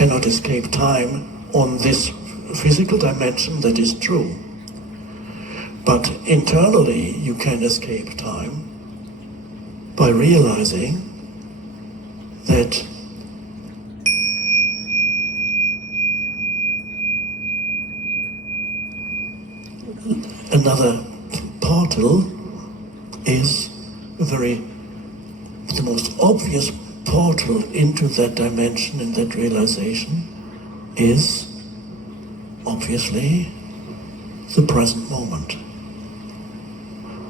cannot escape time on this physical dimension, that is true. But internally you can escape time by realizing that another portal is the most obvious portal into that dimension and that realization is obviously the present moment.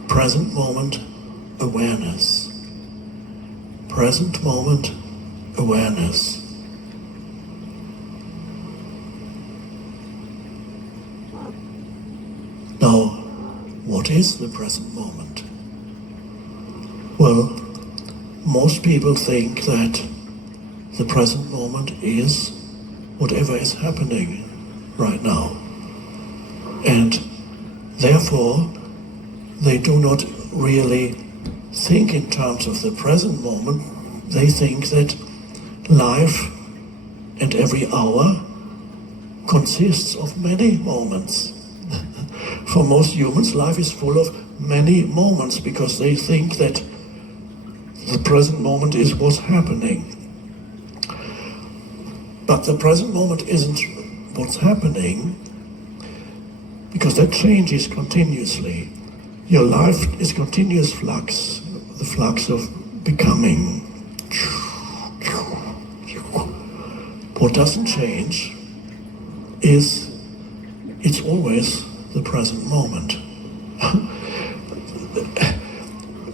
Present moment awareness. Present moment awareness. Now, what is the present moment? Well, most people think that the present moment is whatever is happening right now. And therefore, they do not really think in terms of the present moment. They think that life and every hour consists of many moments. For most humans, life is full of many moments because they think that the present moment is what's happening. But the present moment isn't what's happening because that changes continuously. Your life is continuous flux, the flux of becoming. What doesn't change is it's always the present moment.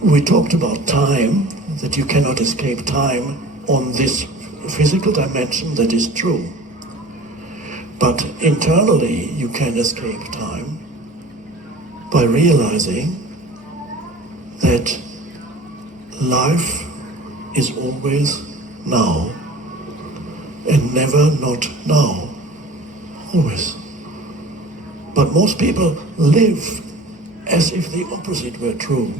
We talked about time, that you cannot escape time on this physical dimension, that is true. But internally you can escape time by realizing that life is always now and never not now, always. But most people live as if the opposite were true.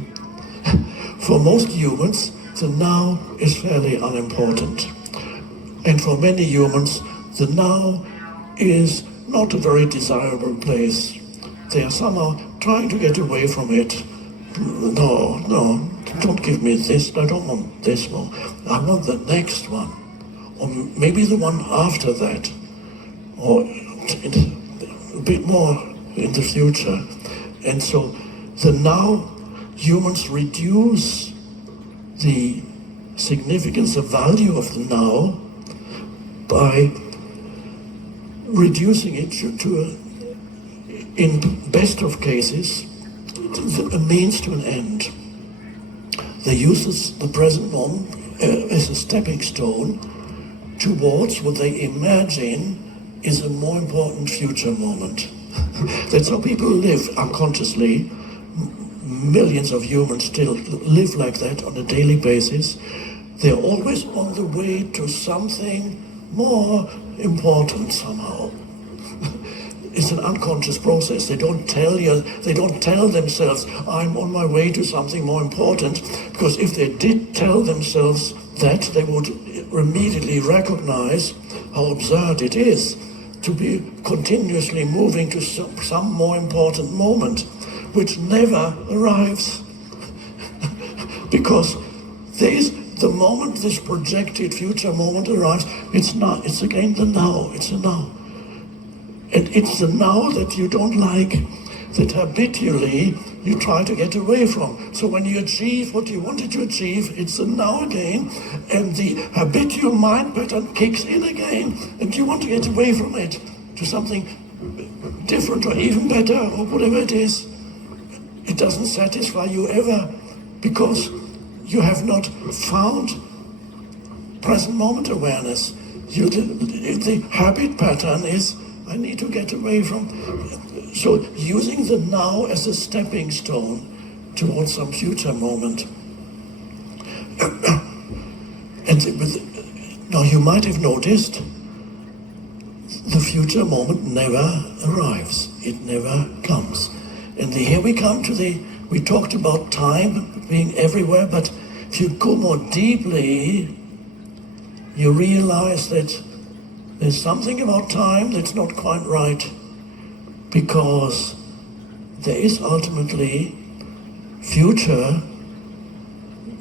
For most humans, the now is fairly unimportant. And for many humans, the now is not a very desirable place. They are somehow trying to get away from it. No, don't give me this. I don't want this one. I want the next one. Or maybe the one after that. Or a bit more in the future. And so the now, humans reduce the significance, the value of the now by reducing it to in best of cases, a means to an end. They use the present moment as a stepping stone towards what they imagine is a more important future moment. That's how people live unconsciously. Millions of humans still live like that on a daily basis. They're always on the way to something more important somehow. It's an unconscious process. They don't tell themselves, I'm on my way to something more important, because if they did tell themselves that, they would immediately recognize how absurd it is to be continuously moving to some more important moment, which never arrives. Because the moment this projected future moment arrives, it's again the now, it's a now. And it's the now that you don't like, that habitually you try to get away from. So when you achieve what you wanted to achieve, it's the now again, and the habitual mind pattern kicks in again, and you want to get away from it to something different or even better or whatever it is. It doesn't satisfy you ever because you have not found present moment awareness. The habit pattern is, I need to get away from. So using the now as a stepping stone towards some future moment. Now you might have noticed the future moment never arrives. It never comes. And here we come to we talked about time being everywhere, but if you go more deeply, you realize that There's something about time that's not quite right, because there is ultimately future.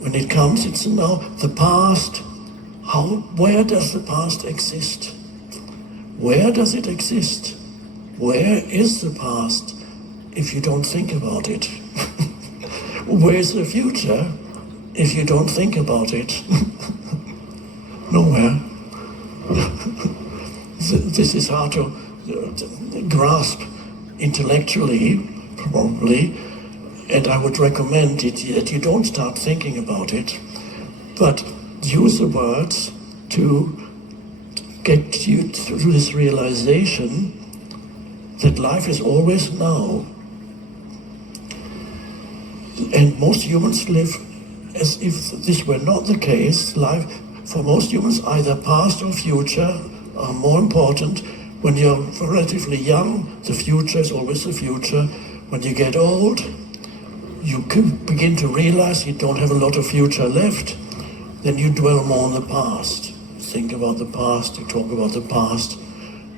When it comes, it's now. The past, where does the past exist? Where does it exist? Where is the past if you don't think about it? Where's the future if you don't think about it? Nowhere. This is hard to grasp intellectually, probably, and I would recommend that you don't start thinking about it, but use the words to get you through this realization that life is always now. And most humans live as if this were not the case. Life, for most humans, either past or future are more important. When you're relatively young, the future is always the future. When you get old, you begin to realize you don't have a lot of future left. Then you dwell more on the past. Think about the past, you talk about the past,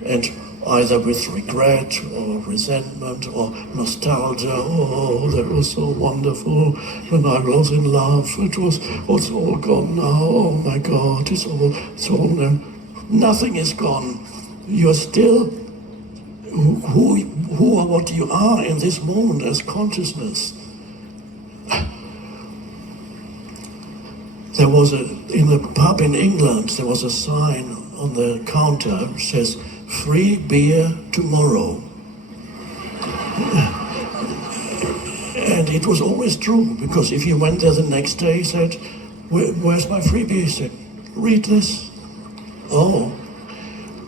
and either with regret or resentment or nostalgia. Oh, that was so wonderful when I was in love. It's all gone now. Oh my God, it's all now. Nothing is gone. You're still who or what you are in this moment as consciousness. There was in a pub in England, there was a sign on the counter which says, "Free beer tomorrow." And it was always true, because if you went there the next day, he said, "Where's my free beer?" He said, "Read this." Oh,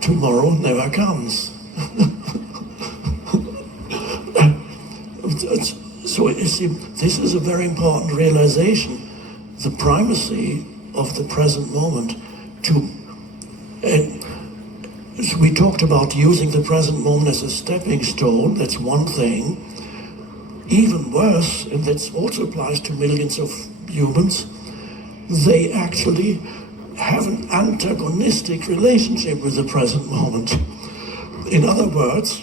tomorrow never comes. So you see, this is a very important realization, the primacy of the present moment. So we talked about using the present moment as a stepping stone. That's one thing. Even worse, and that also applies to millions of humans, they actually have an antagonistic relationship with the present moment. In other words,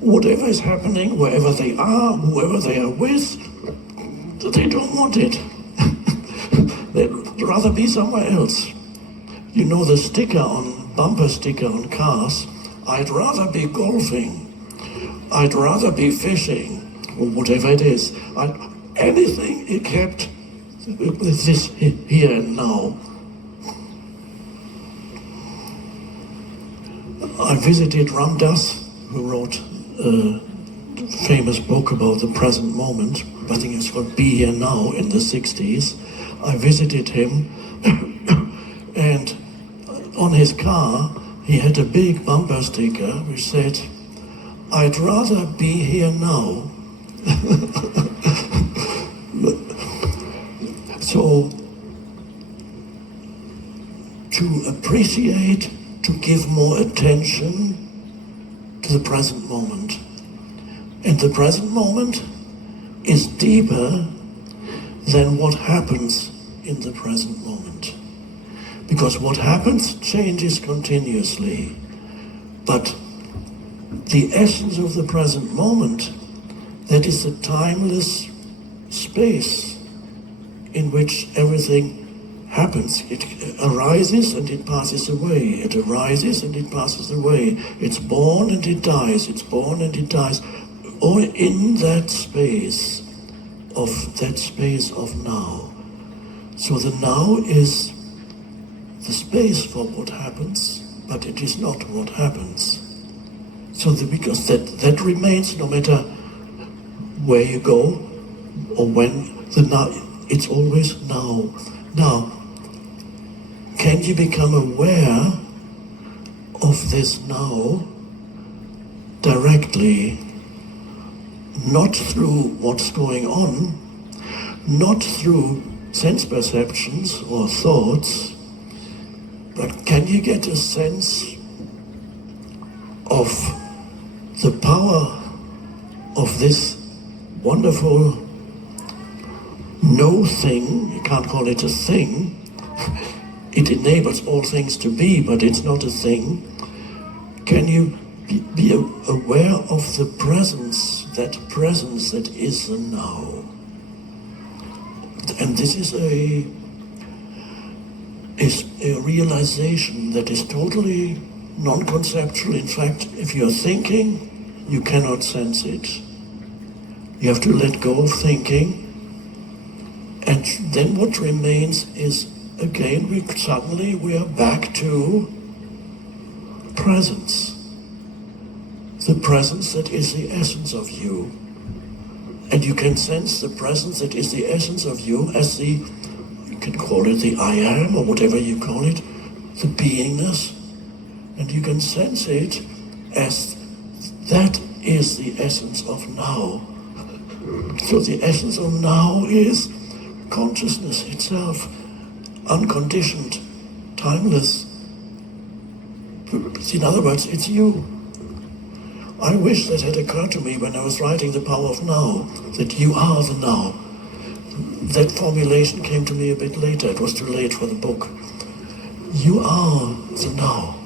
whatever is happening, wherever they are, whoever they are with, they don't want it. They'd rather be somewhere else. You know the bumper sticker on cars, "I'd rather be golfing, I'd rather be fishing," or whatever it is. Anything except this here and now. I visited Ram Dass, who wrote a famous book about the present moment. I think it's called Be Here Now, in the 60s. I visited him, and on his car he had a big bumper sticker which said, "I'd rather be here now." So, to appreciate, to give more attention to the present moment. And the present moment is deeper than what happens in the present moment. Because what happens changes continuously. But the essence of the present moment, that is the timeless space in which everything happens. It arises and it passes away. It arises and it passes away. It's born and it dies. It's born and it dies. All in that space of now. So the now is the space for what happens, but it is not what happens. So because that remains no matter where you go or when, the now, it's always now. Now, can you become aware of this now directly, not through what's going on, not through sense perceptions or thoughts, but can you get a sense of the power of this wonderful no thing? You can't call it a thing, it enables all things to be, but it's not a thing. Can you be aware of the presence that is the now? And this is a realization that is totally non-conceptual. In fact, if you're thinking, you cannot sense it. You have to let go of thinking, and then what remains is, again, we are back to presence. The presence that is the essence of you. And you can sense the presence that is the essence of you as you can call it the I am, or whatever you call it, the beingness. And you can sense it as that is the essence of now. So the essence of now is consciousness itself, unconditioned, timeless. In other words, it's you. I wish that had occurred to me when I was writing The Power of Now, that you are the now. That formulation came to me a bit later. It was too late for the book. You are the now.